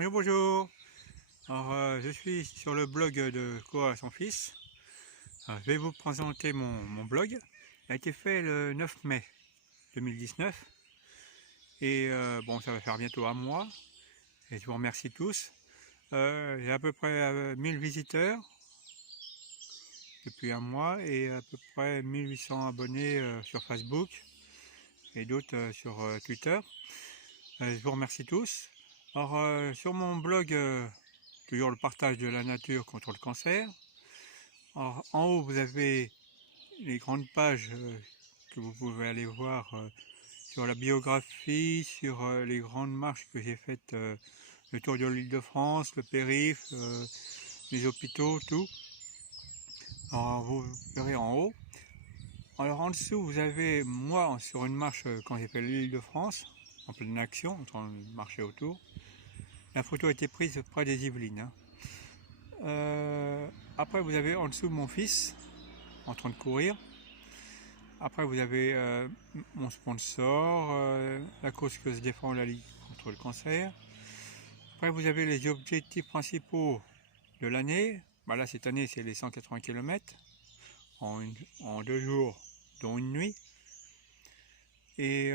Oui, bonjour. Alors, je suis sur le blog de Koa son fils. Alors, je vais vous présenter mon blog. Il a été fait le 9 mai 2019. Et bon, ça va faire bientôt un mois. Et je vous remercie tous. J'ai à peu près 1000 visiteurs depuis un mois et à peu près 1800 abonnés sur Facebook et d'autres sur Twitter. Je vous remercie tous. Alors, sur mon blog, toujours le partage de la nature contre le cancer. Alors, en haut, vous avez les grandes pages que vous pouvez aller voir sur la biographie, sur les grandes marches que j'ai faites, le tour de l'Île-de-France, le périph', les hôpitaux, tout. Alors, vous verrez en haut. Alors, en dessous, vous avez moi sur une marche quand j'ai fait l'Île-de-France, en pleine action, en train de marcher autour. La photo a été prise près des Yvelines. Après, vous avez en dessous mon fils en train de courir. Après, vous avez mon sponsor, la cause que se défend la Ligue contre le cancer. Après, vous avez les objectifs principaux de l'année. Bah là, cette année, c'est les 180 km en 2 jours, dont une nuit. Et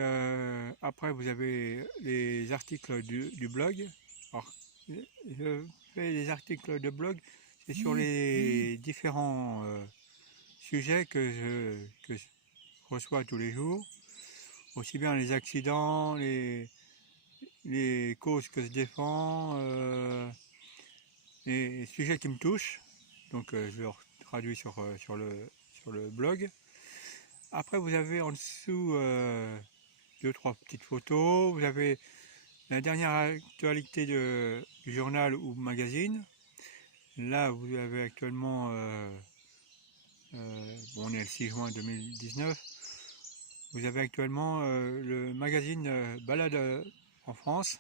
après, vous avez les articles du blog. Alors, je fais des articles de blog, c'est sur les différents sujets que je reçois tous les jours. Aussi bien les accidents, les causes que se défend, les sujets qui me touchent. Donc je le traduis sur le blog. Après, vous avez en dessous 2-3 petites photos. Vous avez la dernière actualité du journal ou magazine. Là, vous avez actuellement, bon, on est le 6 juin 2019. Vous avez actuellement le magazine Balade en France,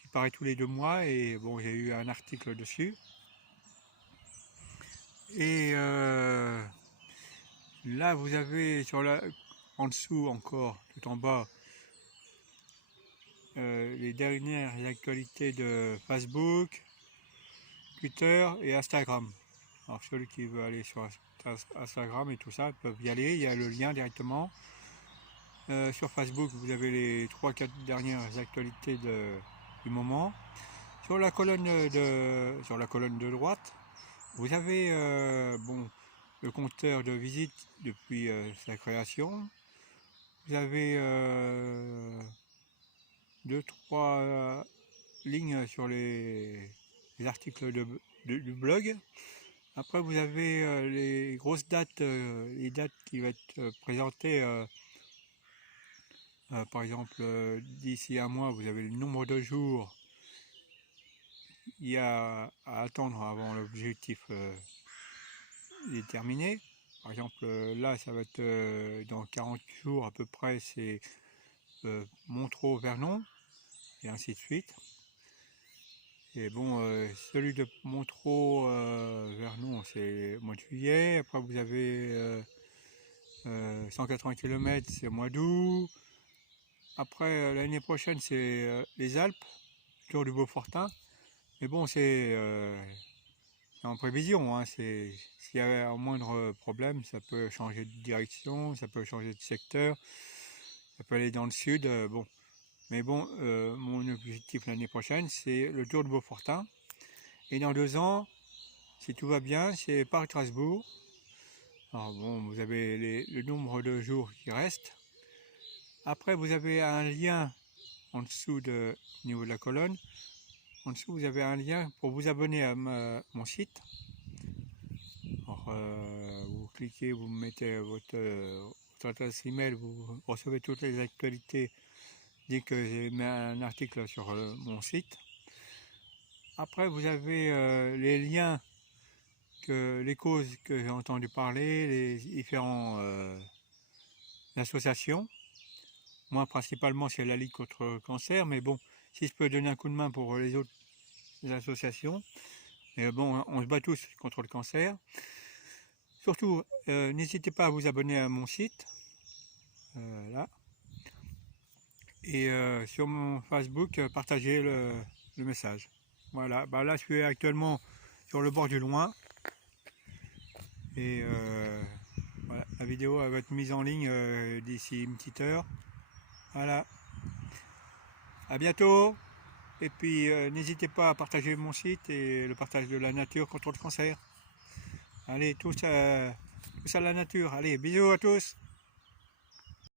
qui paraît tous les 2 mois, et bon, j'ai eu un article dessus. Et là, vous avez en dessous encore, tout en bas, les dernières actualités de Facebook, Twitter et Instagram. Alors celui qui veut aller sur Instagram et tout ça, peuvent y aller, il y a le lien directement. Sur Facebook, vous avez les 3-4 dernières actualités du moment. Sur la colonne de droite, vous avez bon, le compteur de visite depuis sa création. Vous avez 2-3 lignes sur les articles du blog. Après, vous avez les grosses dates, les dates qui vont être présentées. Par exemple, d'ici un mois, vous avez le nombre de jours il y a à attendre avant l'objectif déterminé. Par exemple, là, ça va être dans 40 jours à peu près, c'est Montreux-Vernon, et ainsi de suite. Et bon, celui de Montreux-Vernon, c'est au mois de juillet. Après, vous avez 180 km, c'est au mois d'août. Après, l'année prochaine, c'est les Alpes, Tour du Beaufortin. Mais bon, c'est en prévision. Hein, s'il y a un moindre problème, ça peut changer de direction, ça peut changer de secteur, ça peut aller dans le sud. Bon. Mais bon, mon objectif l'année prochaine, c'est le Tour du Beaufortin. Et dans 2 ans, si tout va bien, c'est Paris-Strasbourg. Alors bon, vous avez le nombre de jours qui restent. Après, vous avez un lien en dessous au niveau de la colonne. En dessous, vous avez un lien pour vous abonner à mon site. Alors, vous cliquez, vous mettez votre adresse email, vous recevez toutes les actualités dès que j'ai mis un article sur mon site. Après, vous avez les liens, les causes que j'ai entendu parler, les différentes associations. Moi, principalement, c'est la Ligue contre le cancer, mais bon, si je peux donner un coup de main pour les autres associations, mais bon, on se bat tous contre le cancer. Surtout, n'hésitez pas à vous abonner à mon site, là. Et sur mon Facebook, partagez le message. Voilà, bah là je suis actuellement sur le bord du Loing. Et voilà, la vidéo va être mise en ligne d'ici une petite heure. Voilà. À bientôt. Et puis n'hésitez pas à partager mon site et le partage de la nature contre le cancer. Allez, tous à la nature. Allez, bisous à tous.